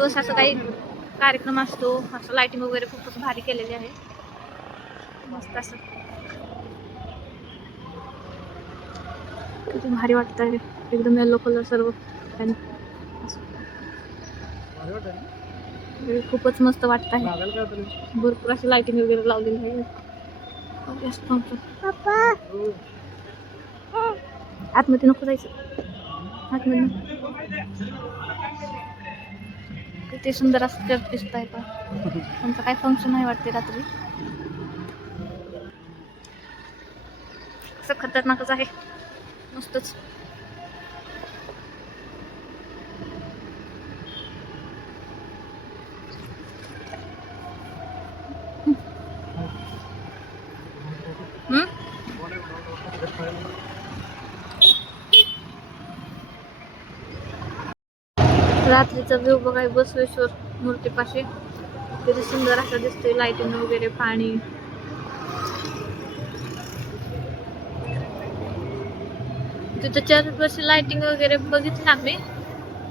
दिवस असं काही कार्यक्रम असतो. असं लाइटिंग वगैरे खूपच भारी केलेली आहे. मस्त असं. किती भारी वाटत आहे एकदम येलो कलर सर्व. हे खूपच मस्त वाटत आहे. भरपूर अशी लाइटिंग वगैरे लावलेली आहे. आतमध्ये नको जायचं. आतमध्ये. किती सुंदर असं चर्च दिसत आहे पण. आमचं काय फंक्शन आहे वाटते रात्री? असं खतरनाकच आहे. मस्तच. रात्रीचा व्ह्यू बघाय बसवेश्वर मूर्तीपाशी. किती सुंदर असं दिसतोय लाईटिंग वगैरे पाणी. तिथं चर्चपाशी वर्षी लाइटिंग वगैरे बघितली आम्ही.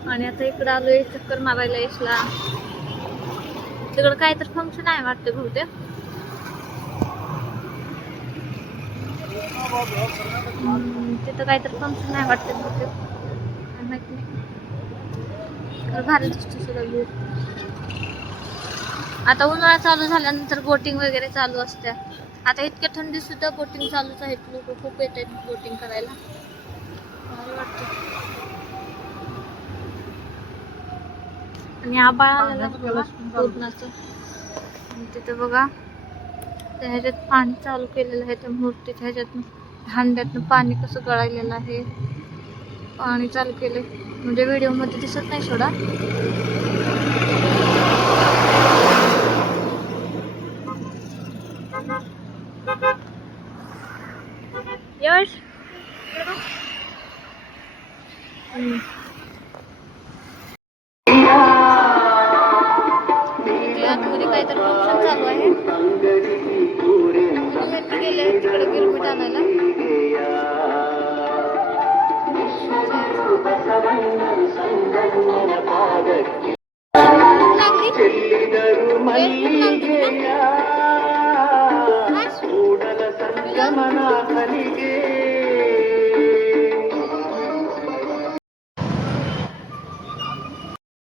आणि आता इकडं आलोय चक्कर मारायला यशला. तिकडं काय तर फंक्शन आहे वाटतं बहुतेक. तिथं काहीतरी फंक्शन आहे वाटतं बहुतेक. काय नाही. तर भारी दिसतो सगळं व्ह्यू आता उन्हाळा चालू झाल्यानंतर बोटिंग वगैरे चालू असते आता इतक्या थंडी सुद्धा बोटिंग चालूच आहेत लोक खूप येत आहेत बोटिंग करायला. भारी वाटतं. आणि आबाळ आलेलं पूर्णाचं. तिथं बघा त्या ह्याच्यात पाणी चालू केलेलं आहे. त्या मूर्तीच्या ह्याच्यातनं हांड्यातनं पाणी कसं गळायलेलं आहे. पाणी चालू केलं म्हणजे व्हिडिओमध्ये दिसत नाही सोडा. यश आतमध्ये काहीतरी फंक्शन चालू आहे. गेले तिकडे गिरमीट आणायला.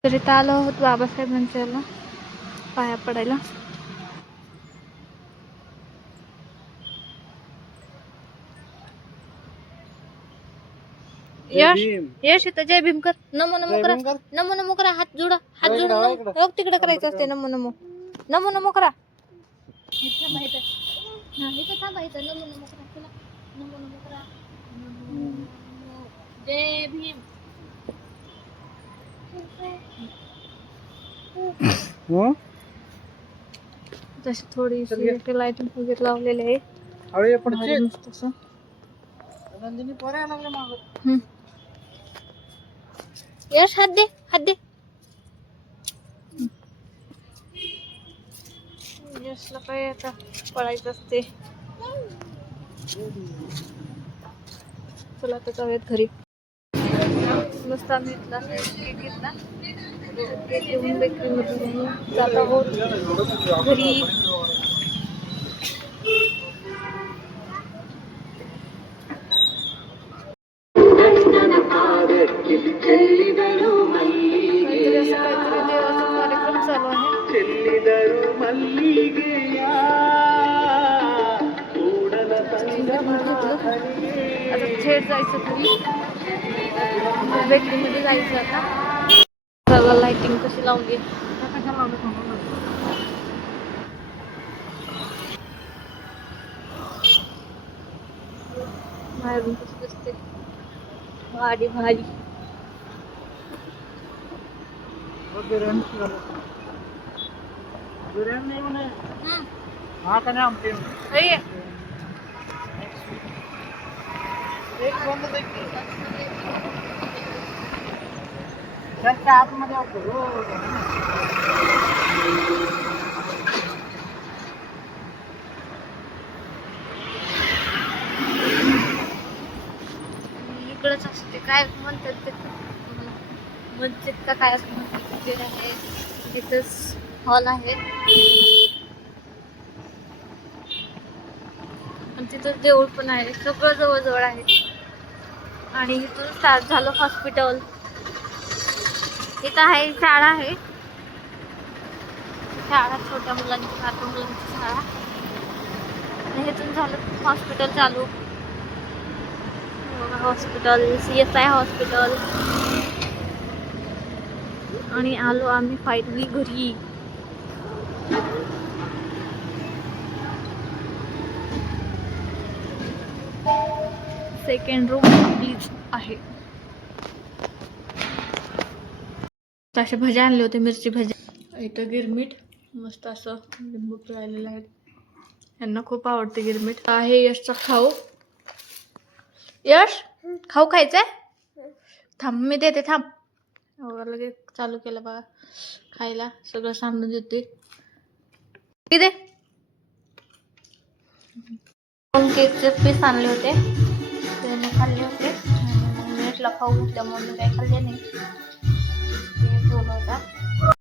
तरी तर आलो होतो बाबासाहेबांच्याला याला पाया पडायला. यश यश इथं जय भीम कर. नमो नमो करा. नमो नमो करा हात जोडा. हात जोडा. नमो- हो, तिकडे करायचं असते. नमो नमो. नमो नमो करा. इथं थांबायचं. इथं. थांबायचं. नमो नमो करा. चला. नमो नमो करा. नमो नमो. जय भीम. तशी थोडीशी लाइटिंग वगैरे लावलेली आहे. भारी मस्त असं. हम्म. यश हात दे हात दे यशला काय आता पळायचं असते चला आता जाऊयात घरी मस्त आम्ही इथला केक घेतला केक घेऊन बेकरीमधून जात आहोत घरी आता थेट जायचं घरी बेकरीमध्ये जायचं आता. बघा लाइटिंग कशी लावली? बाहेरून कशी दिसते? वाडी भारी. हे ये. इकडंच असते. काय म्हणतात ते? मला मस्जिदचा काय मंदिर आहे. तिथंच हॉल आहे. आणि तिथं देऊळ पण आहे. सगळं जवळजवळ आहे. आणि इथून स्टार्ट झालं हॉस्पिटल इथं आहे शाळा आहे. शाळा छोट्या मुलांची लहान मुलांची शाळा. आणि इथून झालं हॉस्पिटल चालू. Hospital C S I hospital आणि आलो आम्ही फायनली घरी. सेकंड रूम प्लीज आहे. असे भज्या आणले होते मिरची भज्या इथं गिरमीठ मस्त असं लिंबू पिळालेलं आहे यांना खूप आवडते गिरमीठ आहे यशचा खाऊ. यश खाऊ खायचंय? थांब मी देते थांब. लगेच चालू केलं बघा. खायला सगळं सामने देते. किती दे. केकचे पीस आणले होते. मम्मी खाल्ले होते आणि मग मी म्हटलं खाऊ म्हटलं मम्मी काय खाल्ले नाही ते दोन होता